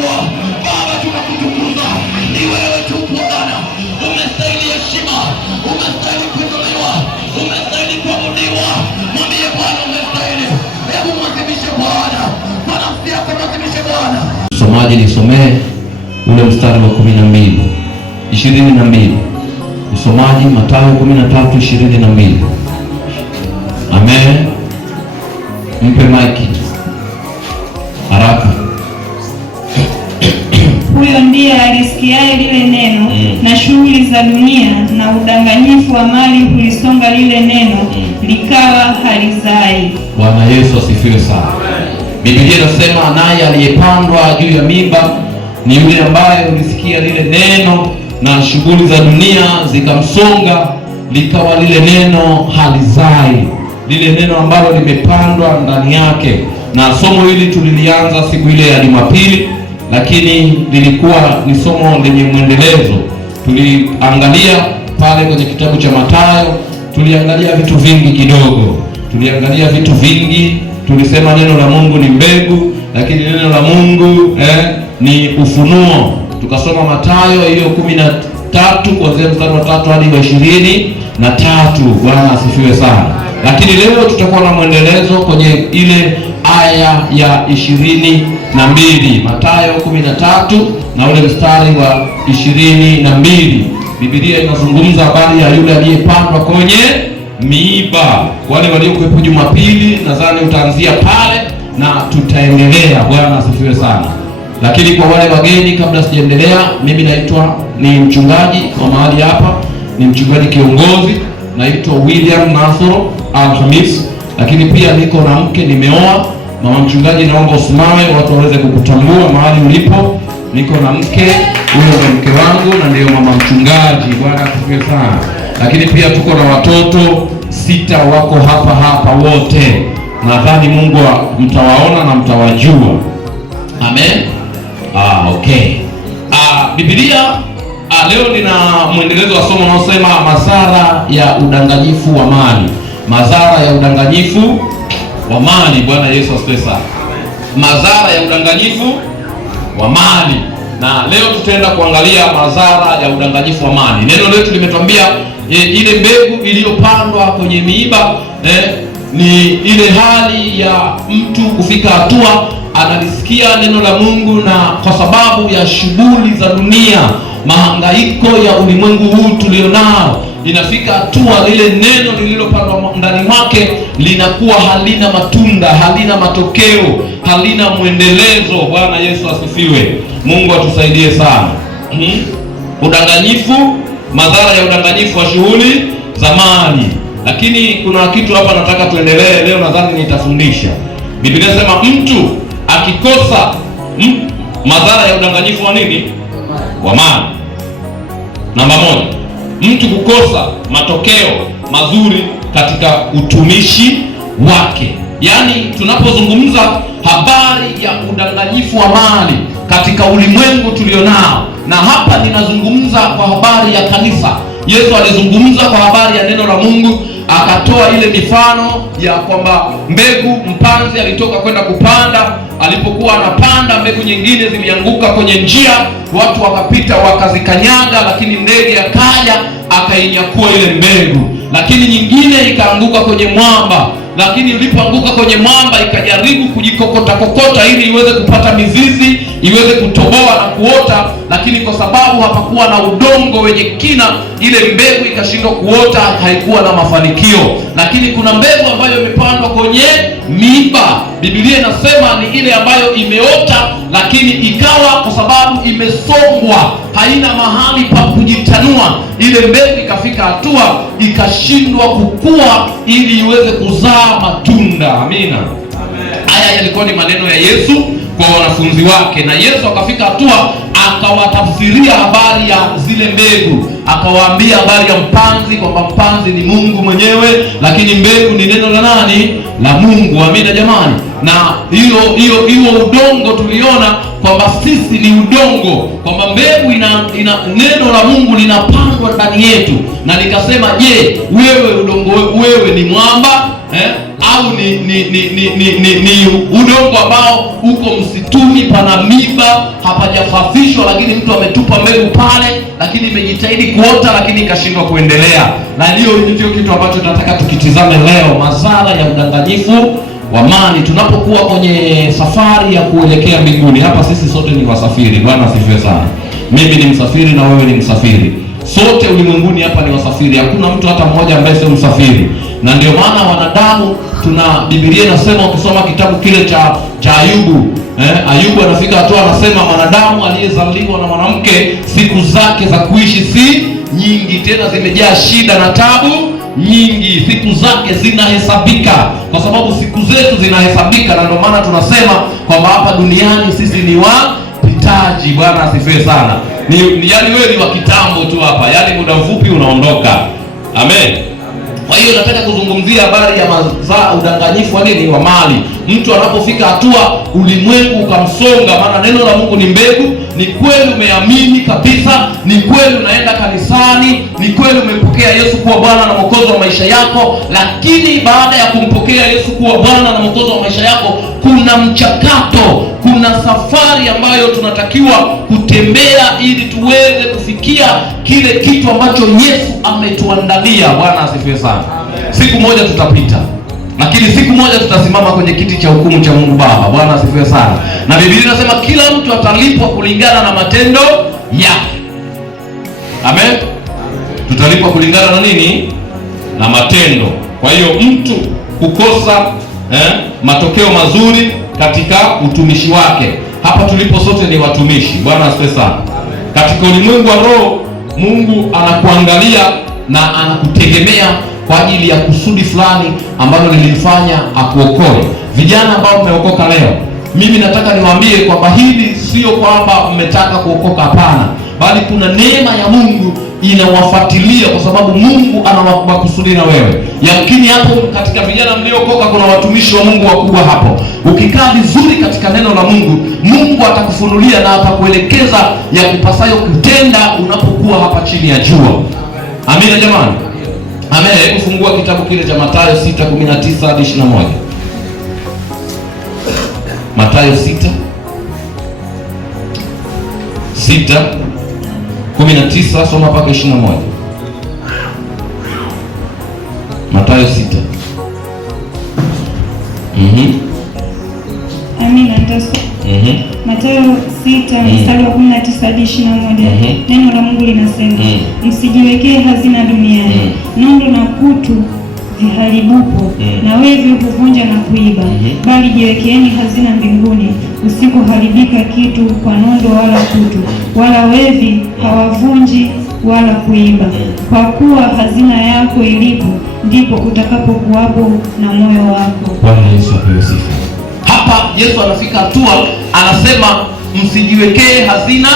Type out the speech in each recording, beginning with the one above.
tunakuinua Baba, tunakutukuza. Ni wewe tu Bwana, umestahili heshima, umestahili kuinuliwa, umestahili kuabudiwa. Mwambie Bwana umestahili. Hebu mwadhimishe Bwana kwa nafsi yako, mwadhimishe Bwana. Msomaji nisomee ule mstari wa 12, 22. Msomaji Mathayo 13:22. Amen. Mpe maiki haraka. Huyo ndiye alisikiaye lile neno na shughuli za dunia na udanganyifu wa mali hulisonga lile neno likawa halizai. Bwana Yesu asifiwe sana. Biblia inasema naye aliyepandwa juu ya miiba ni yule ambaye ulisikia lile neno na shughuli za dunia zikamsonga, likawa lile neno halizai, lile neno ambalo limepandwa ndani yake. Na somo hili tulilianza siku ile ya Jumapili, lakini lilikuwa ni somo lenye mwendelezo. Tuliangalia pale kwenye kitabu cha Mathayo, tuliangalia vitu vingi kidogo, tulisema neno la Mungu ni mbegu, lakini neno la Mungu ni ufunuo. Tukasoma Mathayo hiyo 13 kuanzia mstari wa 3 hadi wa 23. Bwana asifiwe sana. Lakini leo tutakuwa na mwendelezo kwenye ile aya ya 22, Mathayo 13 na ule mstari wa 22. Biblia inazungumza habari ya yule aliyepandwa kwenye miiba. Wale waliokuwepo Jumapili nadhani utaanzia pale na tutaendelea. Bwana asifiwe sana. Lakini kwa wale wageni, kabla sijaendelea, mimi ni mchungaji wa mahali hapa, ni mchungaji kiongozi, naitwa William Nasoro Alhamis. Lakini pia niko na mke, nimeoa. Mama mchungaji, naomba usimame watu waweze kukutambua mahali ulipo. Niko na mke, huyo ndio mke wangu na ndio mama mchungaji. Bwana asifiwe sana. Lakini pia tuko na watoto 6 wako hapa wote. Nadhani Mungu mtawaona na mtawajua. Amen. Okay. Biblia leo nina mwendelezo wa somo unaosema madhara ya udanganyifu wa mali. Madhara ya udanganyifu wa mali. Bwana Yesu asifiwe sana. Madhara ya udanganyifu wa mali. Na leo tutaenda kuangalia madhara ya udanganyifu wa mali. Neno letu limetuambia ile mbegu iliyopandwa kwenye miiba ni ile hali ya mtu kufika hatua analisikia neno la Mungu, na kwa sababu ya shughuli za dunia, mahangaiko ya ulimwengu huu tulionao, inafika hatua lile neno lililopandwa ndani mwake linakuwa halina matunda, halina matokeo, halina mwendelezo. Bwana Yesu asifiwe. Mungu atusaidie sana. Udanganyifu, madhara ya udanganyifu wa shughuli za mali. Lakini kuna kitu hapa nataka tuendelee leo, nadhani nitafundisha. Biblia inasema mtu akikosa madhara ya udanganyifu wa nini? Wa mali. Namba 1, mtu kukosa matokeo mazuri katika utumishi wake. Yaani tunapozungumza habari ya udanganyifu wa mali katika ulimwengu tulionao, na hapa ninazungumza kwa habari ya kanisa. Yesu alizungumza kwa habari ya neno la Mungu, akatoa ile mifano ya kwamba mbegu, mpanzi alitoka kwenda kupanda. Alipokuwa anapanda, mbegu nyingine zilianguka kwenye njia, watu wakapita wakazikanyaga, lakini ndege akaja akainyakua ile mbegu. Lakini nyingine ikaanguka kwenye mwamba, lakini ilipoanguka kwenye mwamba ikajaribu kujikokota ili iweze kupata mizizi, iweze kutoboa na kuota, lakini kwa sababu hapakuwa na udongo wenye kina, ile mbegu ikashindwa kuota, haikuwa na mafanikio. Lakini kuna mbegu ambayo imepandwa kwenye miiba. Biblia inasema ni ile ambayo imeota, lakini ikawa kwa sababu imesongwa, haina mahali pa kujitanua, ile mbegu ikafika hatua ikashindwa kukua ili iweze kuzaa matunda. Amina. Haya yalikuwa ni maneno ya Yesu kwa wanafunzi wake, na Yesu akafika hatua akawatafsiria habari ya zile mbegu, akawaambia habari ya mpanzi, kwamba mpanzi ni Mungu mwenyewe, lakini mbegu ni neno la nani? La Mungu. Amina jamani. Na hiyo udongo tuliona kwamba sisi ni udongo, kwamba mbegu ina neno la Mungu linapandwa ndani yetu. Na nikasema, je, wewe udongo, wewe ni mwamba? au ni udongo ambao uko msituni, pana miba, hapajafafishwa, lakini mtu ametupa mbegu pale, lakini imejitahidi kuota, lakini ikashindwa kuendelea. Na ndio kitu ambacho tunataka tukitizame leo, madhara ya udanganyifu wa mali tunapokuwa kwenye safari ya kuelekea mbinguni. Hapa sisi sote ni wasafiri. Bwana asifiwe sana. Mimi ni msafiri na wewe ni msafiri. Sote ulimwenguni hapa ni wasafiri. Hakuna mtu hata mmoja ambaye sio msafiri. Na ndio maana wanadamu, Biblia inasema, ukisoma kitabu kile cha Ayubu, Ayubu anafika hatua anasema, mwanadamu aliyezaliwa na mwanamke siku zake za kuishi si nyingi, tena zimejaa shida na tabu nyingi. Siku zake zinahesabika, kwa sababu siku zetu zinahesabika. Na ndio maana tunasema kwamba hapa duniani sisi ni wapitaji. Bwana asifiwe sana. Yani wewe ni wa kitambo tu hapa, yani muda mfupi unaondoka. Amen. Kwa hiyo nataka kuzungumzia habari ya udanganyifu wa nini? Wa mali. Mtu anapofika hatua ulimwengu ukamsonga, maana neno la Mungu ni mbegu. Ni kweli umeamini kabisa, ni kweli unaenda kanisani, ni kweli umempokea Yesu kuwa Bwana na Mwokozi wa maisha yako, lakini baada ya kumpokea Yesu kuwa Bwana na Mwokozi wa maisha yako, kuna mchakato, kuna safari ambayo tunatakiwa kutembea ili tuweze kufikia kile kitu ambacho Yesu ametuandalia. Bwana asifiwe sana. Siku moja tutapita, lakini siku moja tutasimama kwenye kiti cha hukumu cha Mungu Baba. Bwana asifiwe sana. Na Biblia inasema kila mtu atalipwa kulingana na matendo yake. Amen. Tutalipwa kulingana na nini? Na matendo. Kwa hiyo mtu kukosa matokeo mazuri katika utumishi wake. Hapa tulipo sote ni watumishi. Bwana asifiwe sana. Katika ulimwengu wa roho, Mungu anakuangalia na anakutegemea kwa ajili ya kusudi fulani ambalo lilimfanya akuokoe. Vijana ambao mmeokoka leo, mimi nataka niwaambie kwamba hili sio kwamba mmetaka kuokoka, hapana, bali kuna neema ya Mungu inawafuatilia, kwa sababu Mungu anawakusudi na wewe. Yamkini hapo katika vijana mliokoka kuna watumishi wa Mungu wakubwa hapo. Ukikaa vizuri katika neno la Mungu, Mungu atakufunulia na atakuelekeza ya kupasayo kutenda unapokuwa hapa chini ya jua. Amina jamani. Amen. Hebu fungua kitabu kile cha Mathayo 6:19 hadi 21. Mathayo 6:19 soma mpaka 21. Mathayo 6. Amina. Mathayo 6 mstari wa 19 hadi 21. Neno la Mungu linasema, msijiwekee hazina duniani, nondo na kutu viharibupo na wevi huvunja na kuiba, bali jiwekeeni hazina mbinguni, usikoharibika kitu kwa nondo wala kutu, wala wevi hawavunji wala kuiba. Kwa kuwa hazina yako ilipo, ndipo utakapokuwapo na moyo wako. Bwana Yesu apewe sifa. Hapa Yesu anafika hatua anasema, msijiwekee hazina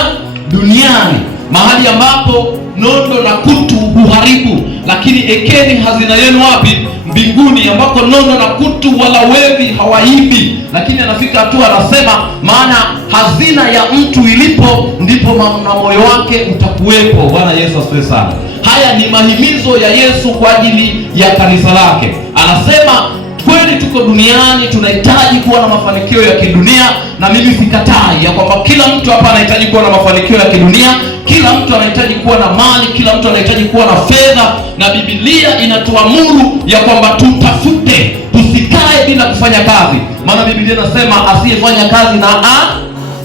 duniani, mahali ambapo nondo na kutu huharibu, lakini ekeni hazina yenu wapi? Mbinguni, ambako nondo na kutu wala wevi hawaibi. Lakini anafika hatua anasema, maana hazina ya mtu ilipo, ndipo na moyo wake utakuwepo. Bwana Yesu asifiwe sana. Haya ni mahimizo ya Yesu kwa ajili ya kanisa lake. Anasema kweli tuko duniani, tunahitaji kuwa na mafanikio ya kidunia, na mimi sikatai ya kwamba kila mtu hapa anahitaji kuwa na mafanikio ya kidunia, kila mtu anahitaji kuwa na mali, kila mtu anahitaji kuwa na fedha, na Biblia inatuamuru ya kwamba tutafute, tusikae bila kufanya kazi, maana Biblia inasema asiyefanya kazi na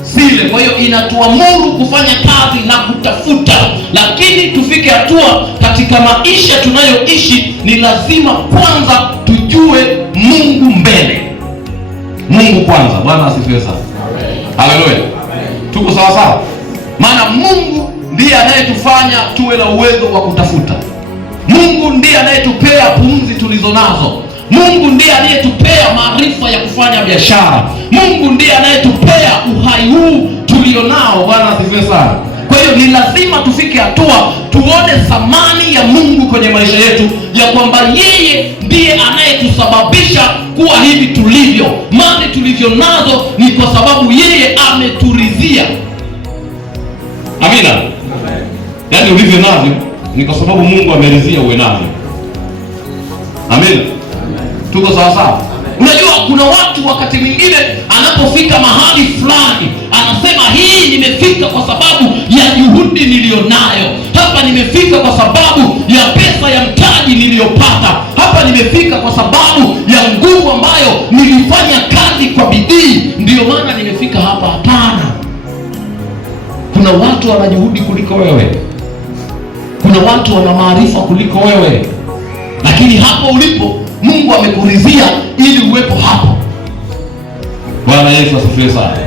sile. Kwa hiyo inatuamuru kufanya kazi na kutafuta, lakini tufike hatua katika maisha tunayoishi, ni lazima kwanza tujue Mungu mbele. Mungu kwanza. Bwana asifiwe sana. Haleluya. Tuko sawa sawa? Maana Mungu ndiye anayetufanya tuwe na uwezo wa kutafuta. Mungu ndiye anayetupea pumzi tulizo nazo. Mungu ndiye anayetupea maarifa ya kufanya biashara. Mungu ndiye anayetupea uhai huu tulionao. Bwana asifiwe sana. Kwa hiyo ni lazima tufike hatua tuone thamani ya Mungu kwenye maisha yetu, ya kwamba yeye ndiye anayetusababisha kuwa hivi tulivyo. Mali tulivyo nazo ni kwa sababu yeye ameturidhia. Amina. Yaani ulivyo navyo ni kwa sababu Mungu ameridhia uwe navyo. Amina. Tuko sawa sawa? Unajua kuna watu wakati mwingine anapofika mahali fulani anasema hii nimefika kwa sababu ya juhudi nilionayo. Hapa nimefika kwa sababu ya pesa ya mtaji niliyopata. Hapa nimefika kwa sababu ya nguvu ambayo nilifanya kazi kwa bidii, ndiyo maana nimefika hapa. Hapana. Kuna watu wana juhudi kuliko wewe. Kuna watu wana maarifa kuliko wewe. Lakini hapo ulipo Mungu amekurizia ili uwepo hapo. Bwana Yesu asifiwe sana.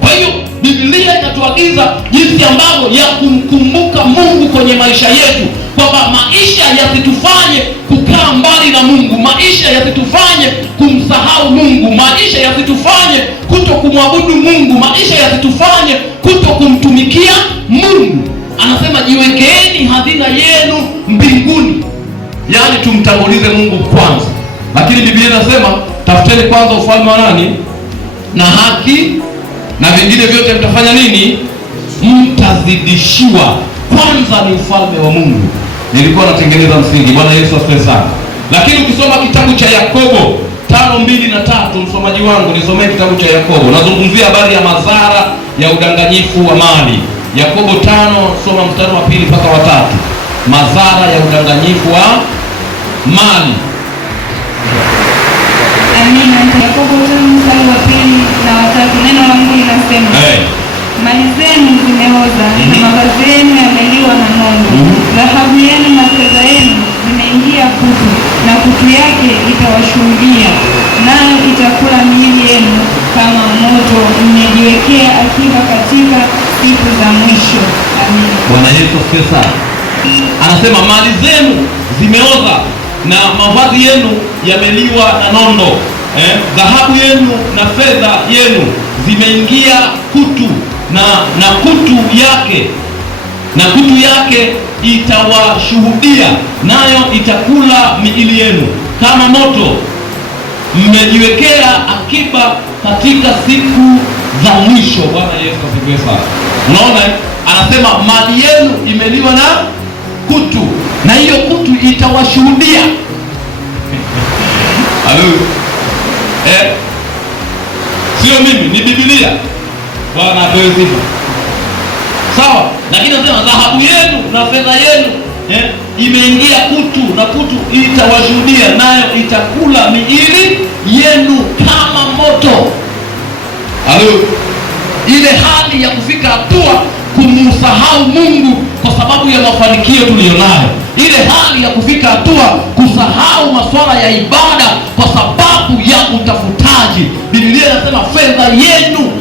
Kwa hiyo Biblia inatuagiza jinsi ambavyo ya kumkumbuka Mungu kwenye maisha yetu, kwamba maisha yasitufanye kukaa mbali na Mungu, maisha yasitufanye kumsahau Mungu, maisha yasitufanye kuto kumwabudu Mungu, maisha yasitufanye kuto kumtumikia Mungu. Anasema jiwekeeni hazina yenu mbinguni, yaani tumtangulize Mungu kwanza. Lakini Biblia inasema tafuteni kwanza ufalme wa nani na haki, na vingine vyote mtafanya nini? Mtazidishiwa. Kwanza ni ufalme wa Mungu. Nilikuwa natengeneza msingi. Bwana Yesu asifiwe sana. Lakini ukisoma kitabu cha Yakobo 5:2 na 3, msomaji wangu nisomee kitabu cha Yakobo. Nazungumzia habari ya madhara ya udanganyifu wa mali. Yakobo 5, soma mstari wa 2 mpaka wa 3. Madhara ya udanganyifu wa mali. Amina. Yakobo 5 mstari wa 2 na wa 3, neno la Mungu linasema, mali zenu zimeoza na mavazi yenu yameliwa na nondo. Dhahabu yenu na fedha yenu zimeingia kutu, na kutu yake itawashuhudia, nayo itakula miili yenu kama moto. Mmejiwekea akiba katika siku za mwisho. Amina. Bwana Yesu asifiwe sana. Anasema mali zenu zimeoza na mavazi yenu yameliwa na nondo. Dhahabu yenu na fedha yenu zimeingia kutu, na kutu yake itawashuhudia, nayo itakula miili yenu kama moto. Mmejiwekea akiba katika siku za mwisho. Bwana Yesu asifiwe sana. Unaona, anasema mali yenu imeliwa na kutu, na hiyo kutu itawashuhudia. Haleluya. Sio mimi, ni Biblia. Bwana apewe sifa. Sawa? Lakini anasema dhahabu yenu na fedha yenu imeingia kutu, na kutu itawashuhudia, nayo itakula miili yenu kama moto. Haleluya. Ile hali ya kufika hatua kumsahau Mungu kwa sababu ya mafanikio tuliyonayo, ile hali ya kufika hatua kusahau masuala ya ibada kwa sababu ya utafutaji. Biblia inasema fedha yenu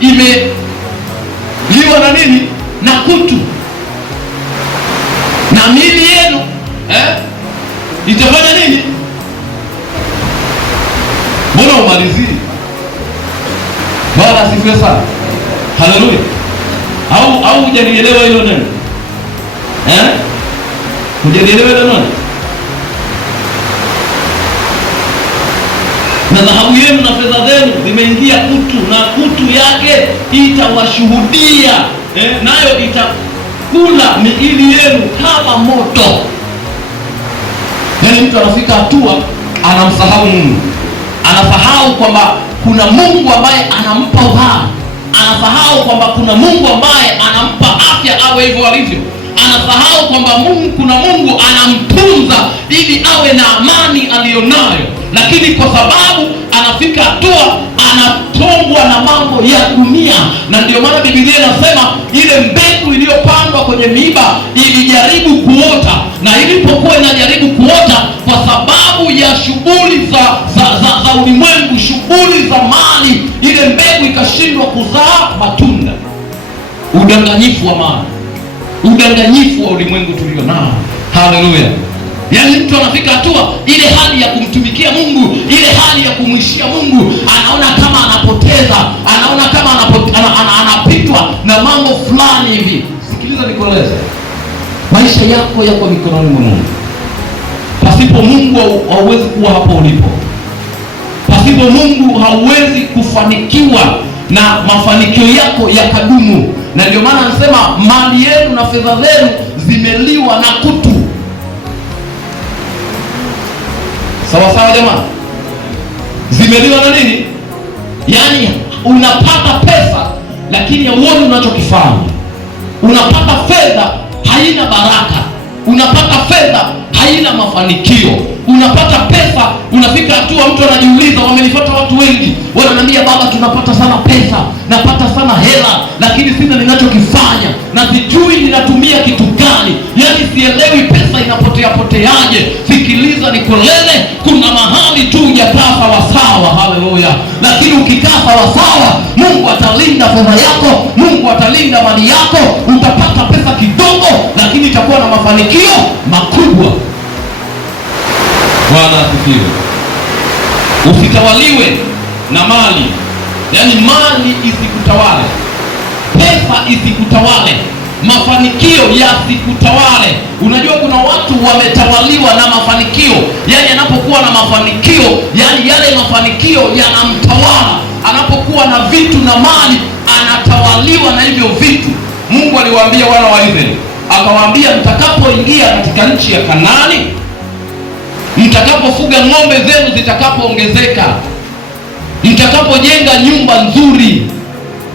imeliwa na nini? Na kutu, na miili yenu itafanya nini? Mbona umalizii? Bwana asifiwe sana. Haleluya. Au hujanielewa hilo neno? Hujanielewa hilo neno? Na dhahabu yenu na fedha zenu zimeingia kutu, na kutu yake itawashuhudia, nayo itakula miili yenu kama moto. Yaani mtu anafika hatua anamsahau Mungu, anasahau kwamba kuna Mungu ambaye anampa uhai, anasahau kwamba kuna Mungu ambaye anampa afya awe hivyo alivyo, anasahau kwamba kuna Mungu anamtunza ili awe na amani aliyonayo. Lakini kwa sababu anafika hatua anatongwa na mambo ya dunia, na ndio maana Biblia inasema ile mbegu iliyopandwa kwenye miiba ilijaribu kuota, na ilipokuwa inajaribu kuota kwa sababu ya shughuli za ulimwengu, shughuli za mali, ile mbegu ikashindwa kuzaa matunda. Udanganyifu wa mali, udanganyifu wa ulimwengu tulio nao. Haleluya. Yaani mtu anafika hatua ile hali ya kumtumikia Mungu, ile hali ya kumwishia Mungu, anaona kama anapoteza, anaona kama anapitwa na mambo fulani hivi. Sikiliza nikueleze, maisha yako yako mikononi mwa Mungu. Pasipo Mungu hauwezi kuwa hapo ulipo. Pasipo Mungu hauwezi kufanikiwa na mafanikio yako yakadumu. Na ndio maana anasema mali yenu na fedha zenu zimeliwa na kutu. Sawa sawa jamani. zimeliwa na nini? Yaani unapata pesa lakini hauoni unachokifanya. Unapata fedha haina baraka, unapata fedha haina mafanikio. Unapata pesa, unafika hatua mtu anajiuliza, wamenifuata watu wengi, wananiambia baba, tunapata sana pesa, napata sana hela, lakini sina ninachokifanya, na sijui ninatumia kitu gani. Yaani sielewi pesa inapotea poteaje. Sikiliza nikolele, kuna mahali tu hujakaa sawasawa. Haleluya! Lakini ukikaa sawasawa, Mungu atalinda fedha yako, Mungu atalinda mali yako. Utapata pesa kidogo, lakini itakuwa na mafanikio makubwa. Bwana asifiwe. Usitawaliwe na mali, yaani mali isikutawale, pesa isikutawale, mafanikio yasikutawale. Unajua kuna watu wametawaliwa na mafanikio, yaani anapokuwa na mafanikio, yaani yale mafanikio yanamtawala. Anapokuwa na vitu na mali, anatawaliwa na hivyo vitu. Mungu aliwaambia wana wa Israeli, akawaambia, mtakapoingia katika nchi ya Kanaani, mtakapofuga ng'ombe zenu zitakapoongezeka, mtakapojenga nyumba nzuri,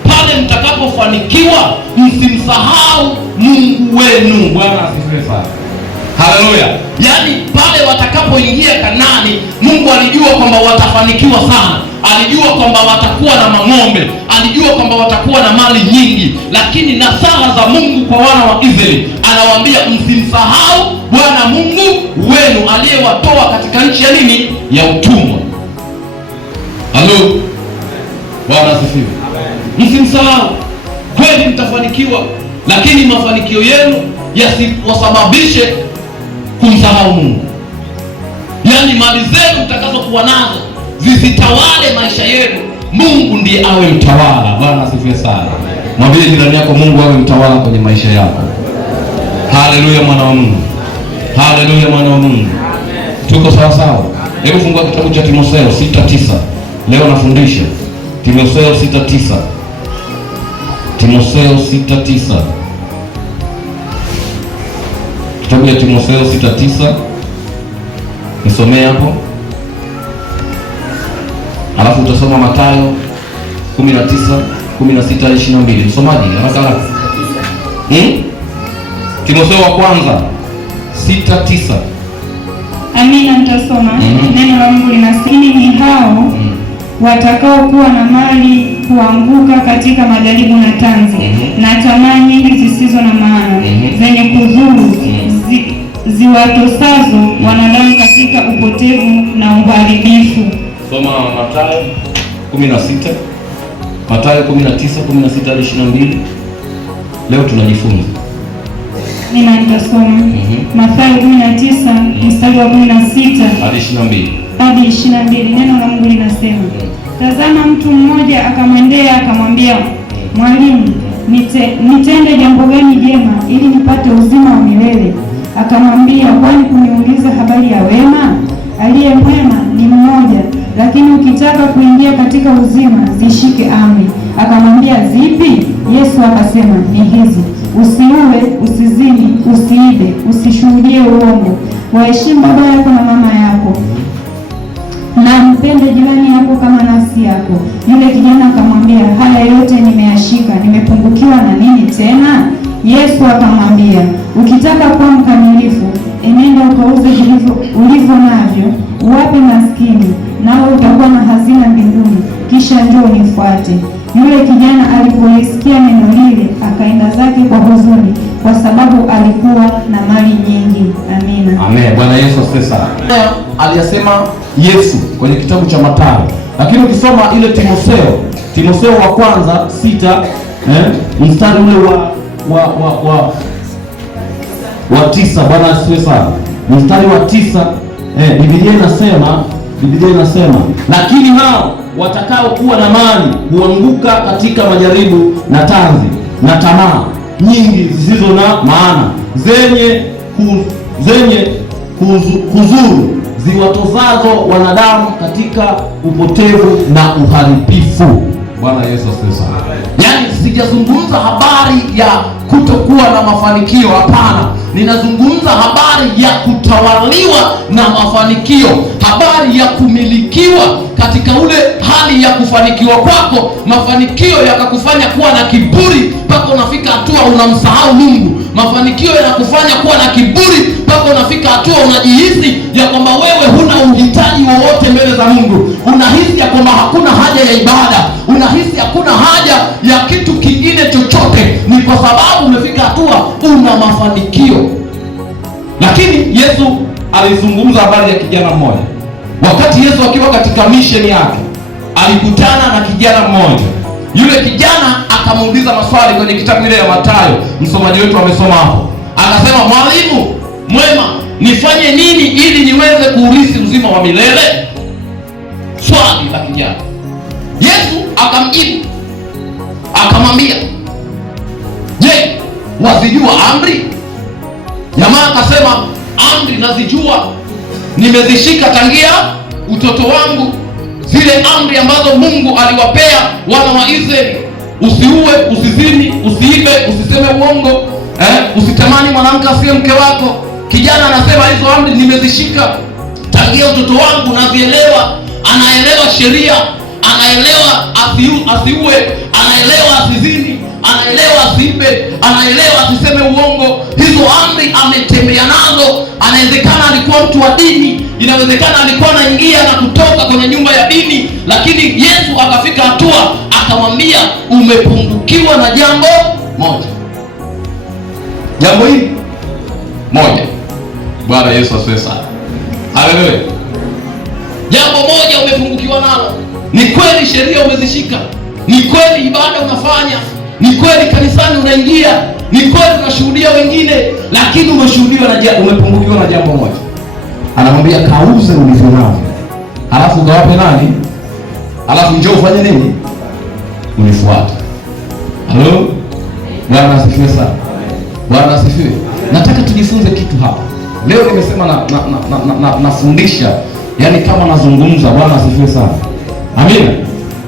pale mtakapofanikiwa, msimsahau Mungu wenu. Bwana asifiwe sana. Haleluya. Yaani pale watakapoingia Kanaani, Mungu alijua kwamba watafanikiwa sana. Alijua kwamba watakuwa na mang'ombe, alijua kwamba watakuwa na mali nyingi, lakini nasaha za Mungu kwa wana wa Israeli, anawaambia msimsahau Bwana Mungu wenu aliyewatoa katika nchi ya nini? Ya utumwa. Halo. Bwana asifiwe. Msimsahau. Kweli mtafanikiwa, lakini mafanikio yenu yasiwasababishe kumsahau Mungu. Yaani mali zenu mtakazokuwa nazo zisitawale maisha yenu. Mungu ndiye awe mtawala. Bwana asifiwe sana. Mwambie jirani yako, Mungu awe mtawala kwenye maisha yako. Haleluya, mwana wa Mungu. Haleluya, mwana wa Mungu. Tuko sawa sawa? Hebu fungua kitabu cha Timotheo 6:9. Leo nafundisha Timotheo 6:9. Timotheo 6:9. Kitabu cha Timotheo 6:9. Nisomee hapo. Alafu utasoma Mathayo 19:16-22. Msomaji haraka haraka. Timotheo wa kwanza 6:9. Amina, mtasoma. Neno la Mungu linasema, ni hao watakao kuwa na mali kuanguka katika majaribu na tanzi na tamaa nyingi zisizo na maana zenye kudhuru ziwatosazo wanadamu katika upotevu na uharibifu. Soma Mathayo 16, Mathayo 19:16-22. Leo tunajifunza. Mimi nitasoma Mathayo 19 mstari wa 16 hadi 22. Neno la Mungu linasema, tazama, mtu mmoja akamwendea akamwambia, mwalimu, nitende jambo gani jema ili nipate uzima wa milele? Akamwambia, kwani kuniuliza habari ya wema? Aliye mwema ni mmoja, lakini ukitaka kuingia katika uzima zishike amri. Akamwambia, zipi? Yesu akasema, ni hizi: usiue, usizini, usiibe, usishuhudie uongo, waheshimu baba yako na mama yako, na mpende jirani yako kama nafsi yako. Yule kijana akamwambia, haya yote nimeyashika, nimepungukiwa na nini tena? Yesu akamwambia, ukitaka kuwa mkamilifu, enenda ukauze ulivyo navyo, uwape maskini, nawe utakuwa na hazina mbinguni, kisha njoo nifuate. Yule kijana alipolisikia neno lile, akaenda zake kwa huzuni, kwa sababu alikuwa na mali nyingi. Amina. Amen. Bwana Yesu asifiwe sana. Aliyasema Yesu kwenye kitabu cha Mathayo, lakini ukisoma ile Timotheo wa kwanza 6 mstari ule wa 9. Bwana asifiwe sana. Mstari wa 9, Biblia inasema, lakini hao watakao kuwa na mali huanguka katika majaribu na tanzi na tamaa nyingi zisizo na maana zenye kuzuru ziwatozazo wanadamu katika upotevu na uharibifu. Bwana Yesu asifiwe sana. Yaani sijazungumza habari ya kutokuwa na mafanikio, hapana. Ninazungumza habari ya kutawaliwa na mafanikio, habari ya kumilikiwa katika ule hali ya kufanikiwa kwako, mafanikio yakakufanya kuwa na kiburi mpaka unafika hatua unamsahau Mungu. Mafanikio yanakufanya kuwa na kiburi mpaka unafika hatua unajihisi ya kwamba wewe huna uhitaji wowote mbele za Mungu. Unahisi ya kwamba hakuna haja ya ibada, unahisi hakuna haja ya kitu kingine chochote. Ni kwa sababu umefika hatua una mafanikio. Lakini Yesu alizungumza habari ya kijana mmoja. Wakati Yesu akiwa katika misheni yake, alikutana na kijana mmoja. Yule kijana akamuuliza maswali kwenye kitabu ile ya Mathayo, msomaji wetu amesoma hapo. Akasema, mwalimu mwema, nifanye nini ili niweze kuurithi uzima wa milele? Swali la kijana. Yesu akamjibu akamwambia, je, wazijua amri? Jamaa akasema, amri nazijua, nimezishika tangia utoto wangu, zile amri ambazo Mungu aliwapea wana wa Israeli: usiue, usizini, usiibe, usiseme uongo, usitamani mwanamke asiye mke wako. Kijana anasema hizo amri nimezishika tangia utoto wangu, nazielewa. Anaelewa sheria, anaelewa asiue, anaelewa asizini, anaelewa asiibe, anaelewa asiseme uongo. Hizo amri ametembea nazo. Anawezekana alikuwa mtu wa dini, inawezekana alikuwa anaingia na kutoka kwenye nyumba ya dini, lakini Yesu akafika hatua akamwambia, umepungukiwa na jambo moja. Jambo hili moja. Bwana Yesu asifiwe sana. Haleluya. Jambo moja umepungukiwa nalo. Ni kweli sheria umezishika, ni kweli ibada unafanya, ni kweli kanisani unaingia, ni kweli unashuhudia wengine, lakini umepungukiwa na jambo moja. Anamwambia, kauze ulivyo navyo, halafu ugawape nani? Halafu njoo ufanye nini? Unifuate. Halo? Bwana asifiwe sana. Bwana asifiwe. Nataka tujifunze kitu hapa. Leo nimesema nafundisha, yani kama nazungumza. Bwana asifiwe sana. Amina.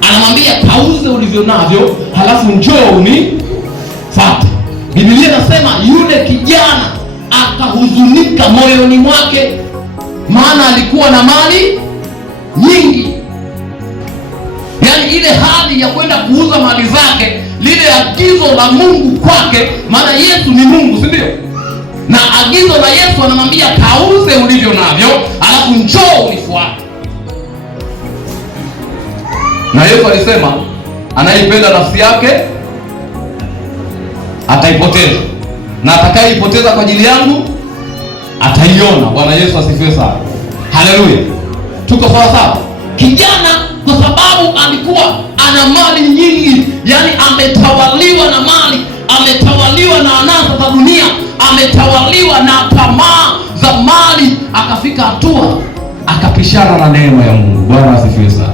Anamwambia kauze ulivyo navyo, halafu njoo unifuate. Biblia inasema yule kijana akahuzunika moyoni mwake, maana alikuwa na mali nyingi. Yaani ile hali ya kwenda kuuza mali zake, lile agizo la Mungu kwake, maana Yesu ni Mungu, si ndio? Na agizo la Yesu anamwambia kauze ulivyo navyo, alafu njoo unifuate. Na Yesu alisema anayeipenda nafsi yake ataipoteza, na atakayeipoteza kwa ajili yangu ataiona. Bwana Yesu asifiwe sana. Haleluya. Tuko sawa sawa? Kijana kwa sababu alikuwa ana mali nyingi, yani ametawaliwa na mali, ametawaliwa na anasa za dunia, ametawaliwa na tamaa za mali, akafika hatua akapishana na neema ya Mungu. Bwana asifiwe sana.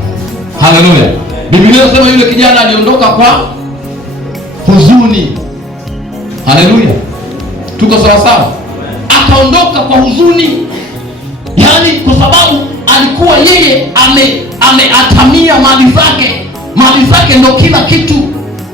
Haleluya. Biblia inasema yule kijana aliondoka kwa huzuni. Haleluya. Tuko sawa sawa? Akaondoka kwa huzuni, yaani kwa sababu alikuwa yeye ameatamia mali zake. Mali zake ndo kila kitu,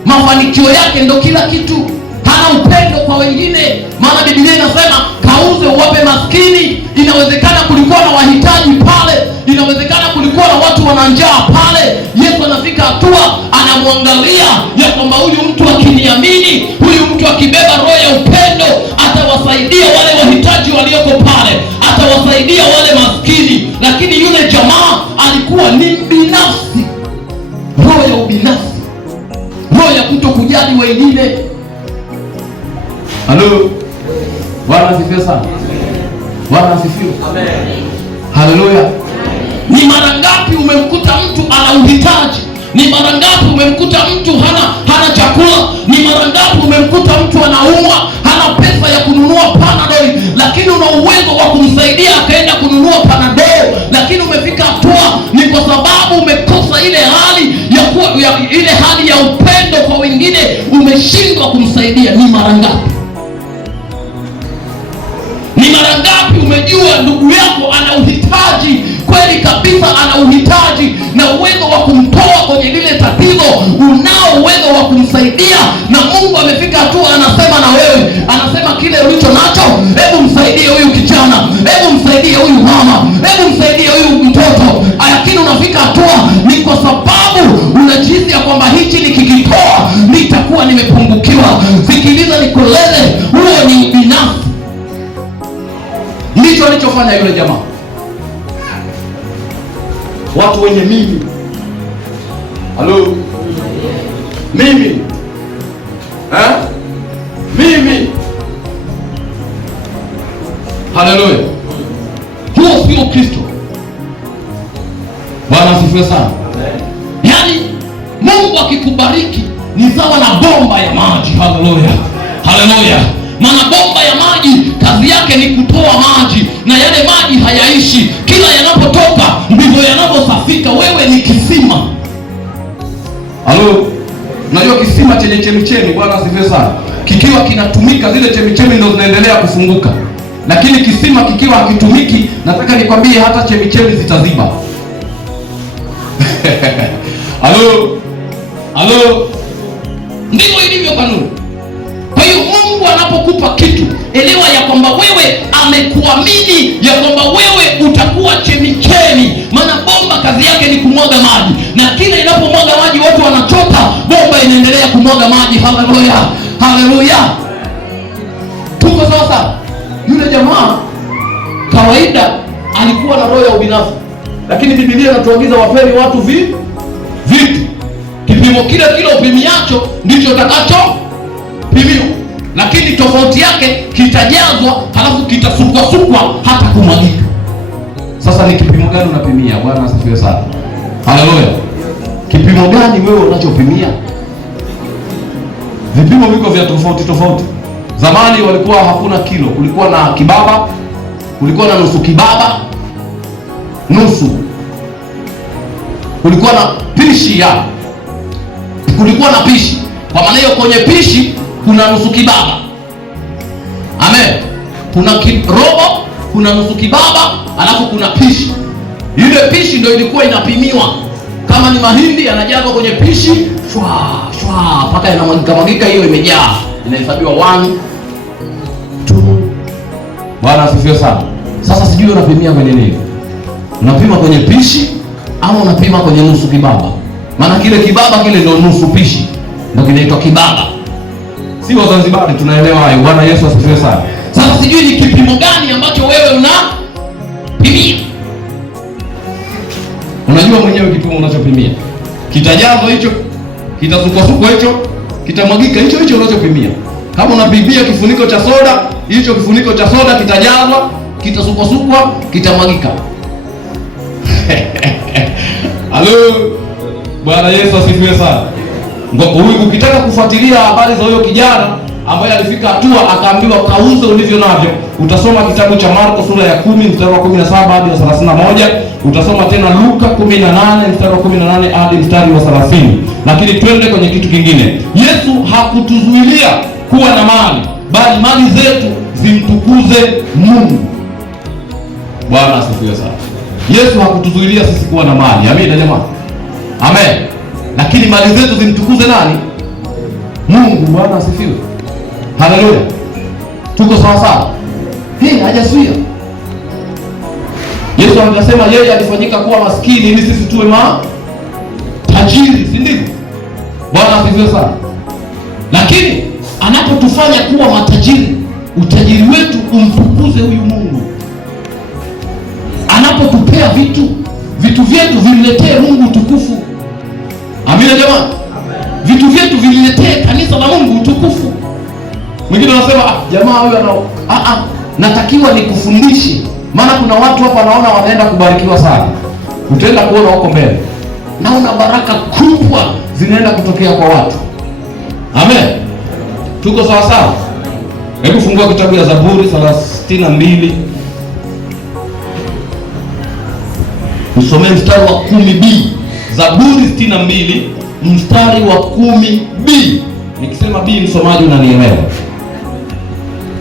mafanikio yake ndo kila kitu. Hana upendo kwa wengine, maana Biblia inasema kauze uwape maskini. Inawezekana kulikuwa na wahitaji pale, inawezekana kulikuwa na watu wana njaa pale. Yesu anafika hatua anamwangalia ya kwamba huyu mtu akiniamini, huyu mtu akibeba roho ya upendo, atawasaidia wale wahitaji walioko pale, atawasaidia wale maskini. Lakini yule jamaa alikuwa ni binafsi, roho ya ubinafsi, roho ya kutokujali wengine. Halo. Bwana asifiwe sana. Bwana asifiwe. Amen. Haleluya. Ni mara ngapi umemkuta mtu ana uhitaji? Ni mara ngapi umemkuta mtu hana chakula? Ni mara ngapi umemkuta mtu anaumwa, hana pesa ya kununua Panadol, lakini una uwezo wa kumsaidia akaenda kununua Panadol, lakini umefika hatua ni kwa sababu umekosa ile hali ile hali ya upendo kwa wengine, umeshindwa kumsaidia. Ni mara ngapi? Ni mara ngapi umejua ndugu yako ana uhitaji kweli kabisa, ana uhitaji na uwezo wa kumtoa kwenye lile tatizo, unao uwezo wa kumsaidia, na Mungu amefika hatua anasema na wewe, anasema kile ulicho nacho, hebu msaidie huyu kijana, hebu msaidie huyu mama, hebu msaidie huyu mtoto. Lakini unafika hatua nimepungukiwa. Sikiliza nikolele, huo ni ubinafsi. Ndicho alichofanya yule jamaa. Watu wenye mimi, halo, mimi mimi, haleluya. Huo sio Kristo. Bwana asifiwe sana. Yaani Mungu akikubariki ni sawa na bomba ya maji. Haleluya, haleluya. Maana bomba ya maji kazi yake ni kutoa maji, na yale maji hayaishi. Kila yanapotoka ndivyo yanavyosafika. Wewe ni kisima. Halo, unajua kisima chenye chemichemi, Bwana asifiwe sana, kikiwa kinatumika zile chemichemi ndio zinaendelea kufunguka. Lakini kisima kikiwa hakitumiki, nataka nikwambie hata chemichemi zitaziba. Halo, halo. Ndivyo ilivyo kanuni. Kwa hiyo Mungu anapokupa kitu, elewa ya kwamba wewe amekuamini ya kwamba wewe utakuwa chemichemi. Maana bomba kazi yake ni kumwaga maji, na kila inapomwaga maji watu wanachota, bomba inaendelea kumwaga maji. Haleluya, haleluya. Tuko sawa sawa. Yule jamaa kawaida alikuwa na roho ya ubinafsi, lakini Biblia inatuagiza wapeni watu vitu. Kipimo kile upimiacho ndicho utakachopimiwa, lakini tofauti yake kitajazwa, halafu kitasukwa hata kumwagika. Sasa ni kipimo gani unapimia? Bwana asifiwe sana. Haleluya. Kipimo gani wewe unachopimia? Vipimo viko vya tofauti. Zamani walikuwa hakuna kilo, kulikuwa na kibaba, kulikuwa na nusu kibaba, kulikuwa na pishi kulikuwa na pishi. Kwa maana hiyo kwenye pishi kuna nusu kibaba. Amen. Kuna robo, kuna nusu kibaba, alafu kuna pishi. Ile pishi ndio ilikuwa inapimiwa. Kama ni mahindi yanajazwa kwenye pishi, shwa mpaka yanamwagika, hiyo imejaa, inahesabiwa 1 2. Bwana asifiwe sana. Sasa sijui unapimia kwenye nini? Unapima kwenye pishi ama unapima kwenye nusu kibaba? Maana kile kibaba kile ndio nusu pishi, ndio kinaitwa kibaba. Si Wazanzibari tunaelewa hayo. Bwana Yesu asifiwe sana. Sasa sijui ni kipimo gani ambacho wewe unapimia. Unajua mwenyewe kipimo unachopimia. Kitajazwa hicho, kitasukwa hicho, kitamwagika hicho unachopimia. Kama unapimia kifuniko cha soda, hicho kifuniko cha soda kitajazwa, kitasukwa, kitamwagika. Halo. Bwana Yesu asifiwe sana. Huyu ukitaka kufuatilia habari za huyo kijana ambaye alifika hatua akaambiwa kauze ulivyo navyo, utasoma kitabu cha Marko sura ya 10 mstari wa 17 hadi 31. Utasoma tena Luka 18 mstari wa 18 hadi mstari wa 30. Lakini twende kwenye kitu kingine. Yesu hakutuzuilia kuwa na mali, bali mali zetu zimtukuze Mungu. Bwana asifiwe sana. Yesu hakutuzuilia sisi kuwa na mali. Amina jamani. Amen. Lakini mali zetu zimtukuze nani? Mungu. Bwana asifiwe. Haleluya. Tuko sawa sawa? Hajazuia. Yesu anasema yeye alifanyika kuwa maskini ili sisi tuwe tajiri, si ndivyo? Bwana asifiwe sana. Lakini anapotufanya kuwa matajiri, utajiri wetu umtukuze huyu Mungu. Anapotupea vitu vyetu vimletee Mungu utukufu. Amina jamani. Vitu vyetu vililetee kanisa la Mungu utukufu. Mwingine anasema jamaa huyu natakiwa nikufundishe. Maana kuna watu hapa naona wanaenda kubarikiwa sana. Utaenda kuona huko mbele. Naona baraka kubwa zinaenda kutokea kwa watu. Amen. Tuko sawa sawa? Hebu fungua kitabu ya Zaburi 62. Usome mstari wa 10b. Zaburi 62 mstari wa 10b. Nikisema b msomaji unanielewa.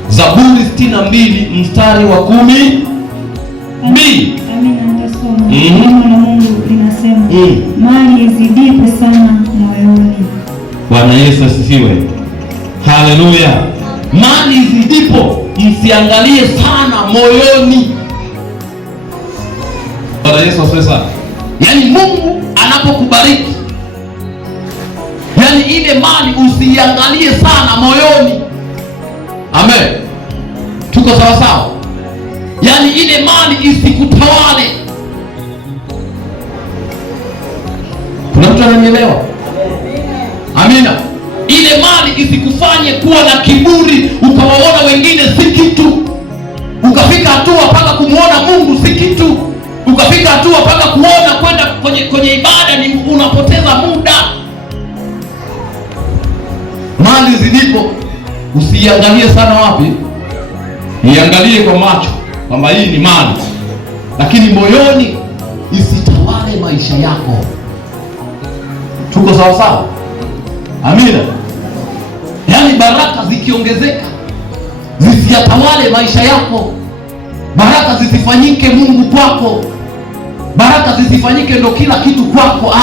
Zaburi 62 mstari wa 10b. Amina, nitasoma. Neno la Mungu linasema, mali izidipe sana moyoni. Bwana Yesu asifiwe. Haleluya. Mali izidipo, msiangalie sana moyoni. Bwana Yesu asifiwe sana. Yaani Mungu anapokubariki, Yaani ile mali usiangalie sana moyoni. Amen. Tuko sawa sawa? Yaani ile mali isikutawale. Kuna mtu ananielewa? Amina. Ile mali isikufanye kuwa na kiburi, ukawaona wengine si kitu, ukafika hatua mpaka kumuona Mungu si kitu, ukafika hatua mpaka kuona kwenda kwenye ibada ni unapoteza muda. Mali zilipo usiangalie sana wapi, iangalie kwa macho kwamba hii ni mali, lakini moyoni isitawale maisha yako. Tuko sawa sawa? Amina. Yaani baraka zikiongezeka zisiyatawale maisha yako, baraka zisifanyike Mungu kwako, baraka zisifanyike ndo kila kitu kwako.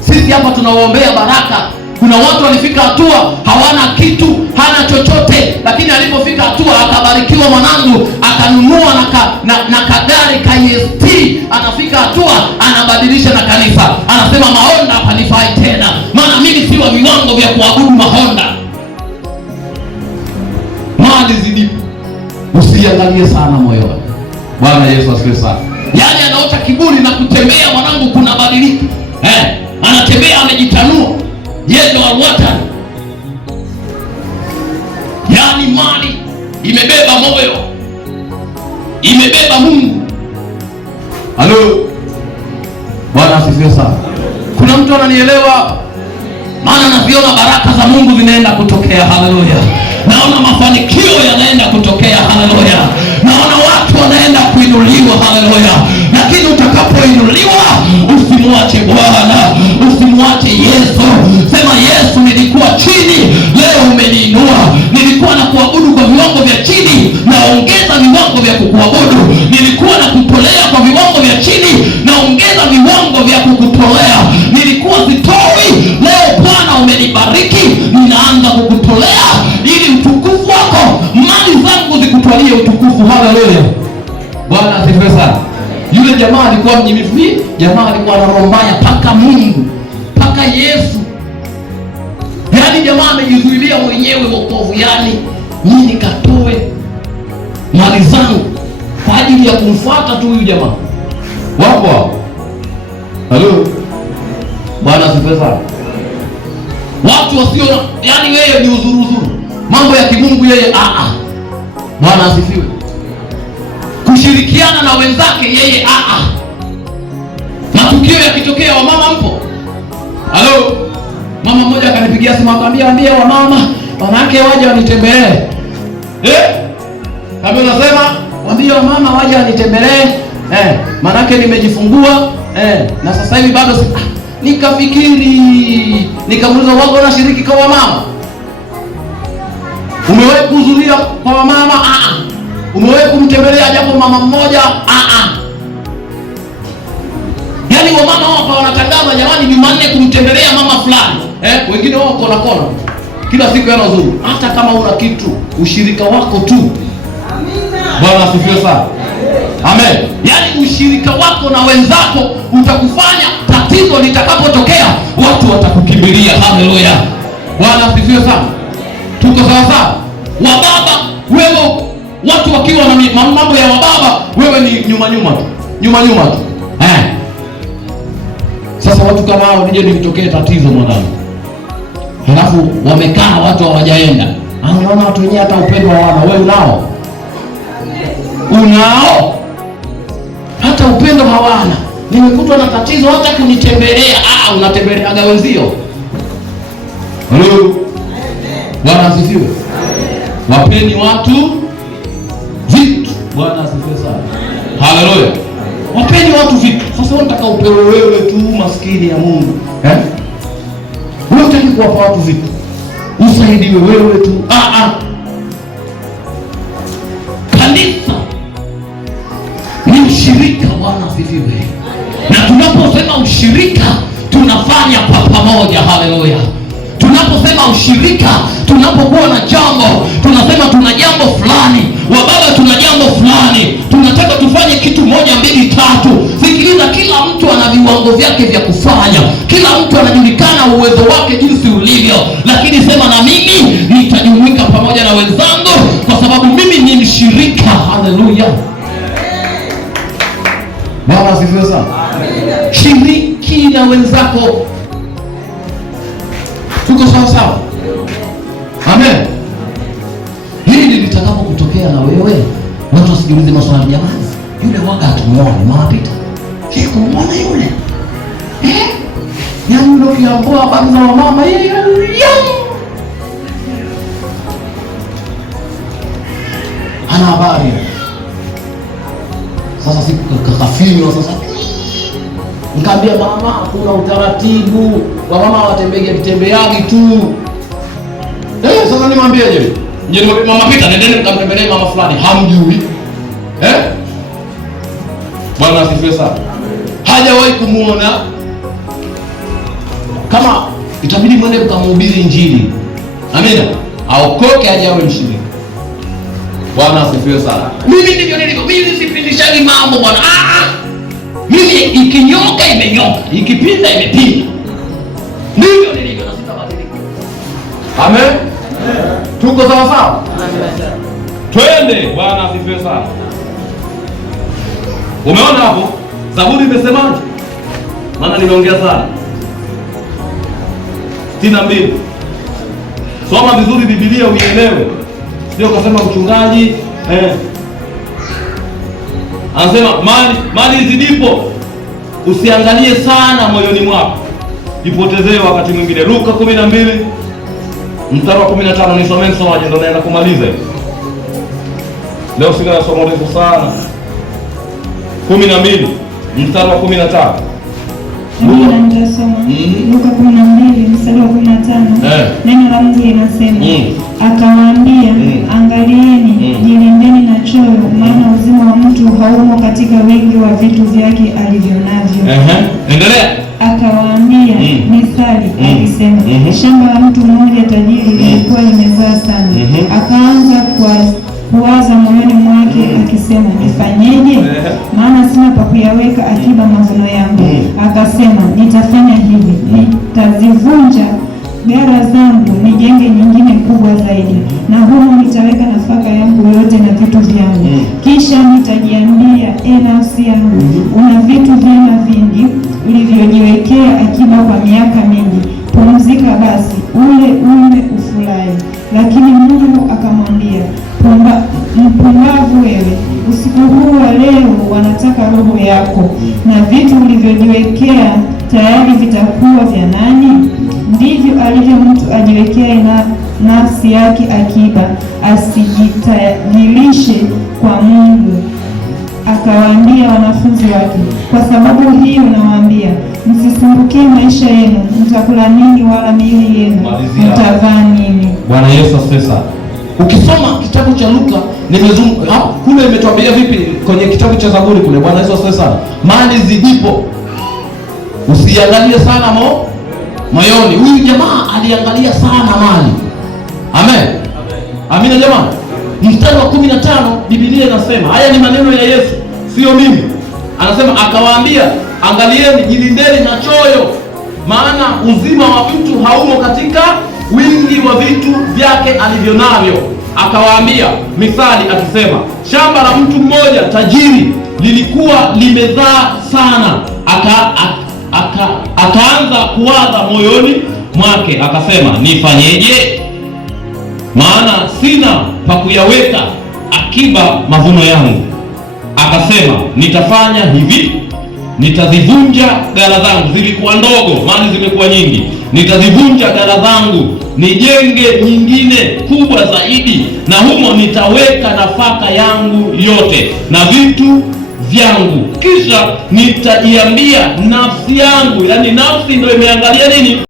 Sisi hapa tunawaombea baraka. Kuna watu walifika hatua hawana kitu, hana chochote, lakini alipofika hatua akabarikiwa, mwanangu akanunua na kagari ka EST, anafika hatua anabadilisha na kanisa, anasema Mahonda hapanifai tena, maana mimi si wa viwango vya kuabudu Mahonda. Mali zilipo usiangalie sana moyoni. Bwana Yesu asifiwe sana. Yaani anaota kiburi na kutembea, mwanangu kuna badilika. Anatembea amejitanua, yeye ndo alwatan. Yaani mali imebeba moyo, imebeba Mungu. Halo. Bwana asifiwe sana. Kuna mtu ananielewa? Maana naziona baraka za Mungu zinaenda kutokea. Haleluya. Naona mafanikio yanaenda kutokea. Haleluya. Naona watu wanaenda kuinuliwa. Haleluya. Lakini utakapoinuliwa usimwache Bwana, usimwache Yesu. Sema Yesu, nilikuwa chini, leo umeniinua. Nilikuwa na kuabudu kwa viwango vya chini, naongeza viwango vya kukuabudu. Nilikuwa na kutolea kwa viwango vya chini, naongeza viwango vya kukutolea. Nilikuwa sitoi, leo Bwana umenibariki, ninaanza kukutolea ili utukufu wako, mali zangu zikutwalie utukufu. Haleluya. Bwana asifiwe sana. Yule jamaa alikuwa mnyimifu, jamaa alikuwa na roho mbaya mpaka Mungu, mpaka Yesu. Yaani jamaa amejizuilia mwenyewe wokovu, yaani mimi nikatoe mali zangu kwa ajili ya kumfuata tu huyu jamaa. Wapo hapo. Halo. Bwana asifiwe sana. Watu wasio, yaani wewe ni uzuru. Mambo ya kimungu yeye Bwana asifiwe. Kushirikiana na wenzake yeye Matukio yakitokea, wamama mpo? Halo. Mama mmoja akanipigia simu akamwambia wamama wanawake waje wanitembelee. Kama unasema waambie wamama waje wanitembelee. Manake nimejifungua na sasa hivi bado nikafikiri, nikamuuliza wako unashiriki kwa wamama? Umewahi kuhudhuria kwa wamama? Umewahi kumtembelea japo mama mmoja? Yaani wamama wao wanatangaza, jamani Jumanne kumtembelea mama fulani. Wengine wao kona kila siku yanazuru. Hata kama una kitu, ushirika wako tu. Amina. Bwana asifiwe sana. Amen. Yaani ushirika wako na wenzako utakufanya tatizo litakapotokea watu watakukimbilia. Haleluya. Bwana asifiwe sana. Tuko sawa sawa? Wababa wewe, watu wakiwa na mambo ya wababa, wewe ni nyuma tu. Sasa watu kama hao nije nikitokee tatizo mwanangu, halafu wamekaa watu hawajaenda, anaona watu wenyewe hata upendo hawana. Wewe unao hata upendo hawana. Nimekutwa na tatizo hata kunitembelea. Unatembeleaga wenzio. Halo. Bwana asifiwe. Wapeni watu vitu. Bwana asifiwe sana. Haleluya. Wapeni watu vitu. Sasa unataka upewe wewe tu, maskini ya Mungu. Wewe unataka kuwapa watu vitu, usaidiwe wewe tu. Kanisa ni ushirika. Bwana asifiwe. Na tunaposema ushirika tunafanya kwa pamoja. Haleluya. Tunaposema ushirika, tunapokuwa na jambo, tunasema tuna jambo fulani, wababa tuna jambo fulani, tunataka tufanye kitu 1, 2, 3. Sikiliza, kila mtu ana viwango vyake vya kufanya. Kila mtu anajulikana uwezo wake jinsi na mimi nitajumuika pamoja na wenzangu, kwa sababu mimi ni mshirika. Haleluya, Bwana asifiwe sana. Shiriki na wenzako. Tuko sawa sawa? Amen. Hili litakapo kutokea na wewe, watu wasikilize maswali. Jamani, yule waga atumuona mapita. Kumwona yule yaani ndio kiamboa habari za wamama yeye. Ana habari sasa, siku kakafinywa sasa. Nikamwambia mama, kuna utaratibu wa mama watembege vitembeagi tu. Sasa nimwambieje? Je, mama pita, nendeni mkamtembelee mama fulani, hamjui. Bwana asifiwe sana. Hajawahi kumuona. Kama itabidi mwende mkamhubiri Injili, amina, aokoke aje awe mshirika. Bwana asifiwe sana. Mimi ndivyo nilivyo. Mimi sipindishagi mambo bwana. Mimi ikinyoka imenyoka, ikipinda imepinda. Ndivyo nilivyo na sitabadilika. Amen. Tuko sawa sawa? Twende. Bwana asifiwe sana. Umeona hapo Zaburi imesemaje? Maana nimeongea sana. 62. Soma vizuri Biblia uielewe. Sio kasema mchungaji anasema mali zidipo usiangalie sana moyoni mwako, ipotezee wakati mwingine. Luka 12 mstari wa 15. Nisomee msomaji, ndio naenda kumaliza leo. Sina somo refu sana. 12 mstari wa 15. Nitasoma Luka 12 mstari wa 15. Neno la Mungu linasema, akawaambia, angalieni, jilindeni na choyo, maana uzima wa mtu haumo katika wingi wa vitu vyake alivyonavyo. Endelea. Akawaambia mithali akisema, shamba la mtu mmoja tajiri lilikuwa limezaa sana. Akaanza kuwaza moyoni mwake akisema, nifanyeje? Maana sina pa kuyaweka akiba mavuno yangu. Akasema, nitafanya hivi, nitazivunja gara zangu, nijenge nyingine kubwa zaidi, na humo nitaweka nafaka yangu yote na vitu vyangu. Kisha nitajiambia, nafsi yangu, una vitu vyema vingi ulivyojiwekea akiba kwa miaka mingi, pumzika basi, ule ufurahi. Lakini Mungu akamwambia, mpumbavu wewe, usiku huu wa leo wanataka roho yako, na vitu ulivyojiwekea tayari vitakuwa vya nani? Ndivyo alivyo mtu ajiwekea nafsi yake akiba, asijitajirishe kwa Mungu. Akawaambia wanafunzi wake, kwa sababu hiyo nawaambia, msisumbukie maisha yenu, mtakula nini, wala miili yenu mtavaa nini. Bwana Yesu asifiwe sana. Ukisoma kitabu cha Luka kule imetuambia vipi kwenye kitabu cha Zaburi kule. Bwana Yesu asifiwe sana. Mali zidipo usiangalie sana moyoni. Huyu jamaa aliangalia sana mali. Amen. Amina jamaa. Mstari wa 15 Biblia inasema, haya ni maneno ya Yesu, sio mimi. Anasema, akawaambia, angalieni, jilindeni na choyo, maana uzima wa mtu haumo katika wingi wa vitu vyake alivyonavyo. Akawaambia mithali akisema, shamba la mtu mmoja tajiri lilikuwa limezaa sana. Akaanza kuwaza moyoni mwake akasema, nifanyeje? Maana sina pa kuyaweka akiba mavuno yangu. Akasema, nitafanya hivi, nitazivunja ghala zangu. Zilikuwa ndogo, mali zimekuwa nyingi. Nitazivunja ghala zangu, nijenge nyingine kubwa zaidi, na humo nitaweka nafaka yangu yote na vitu vyangu. Kisha nitajiambia nafsi yangu, yani nafsi ndio imeangalia nini?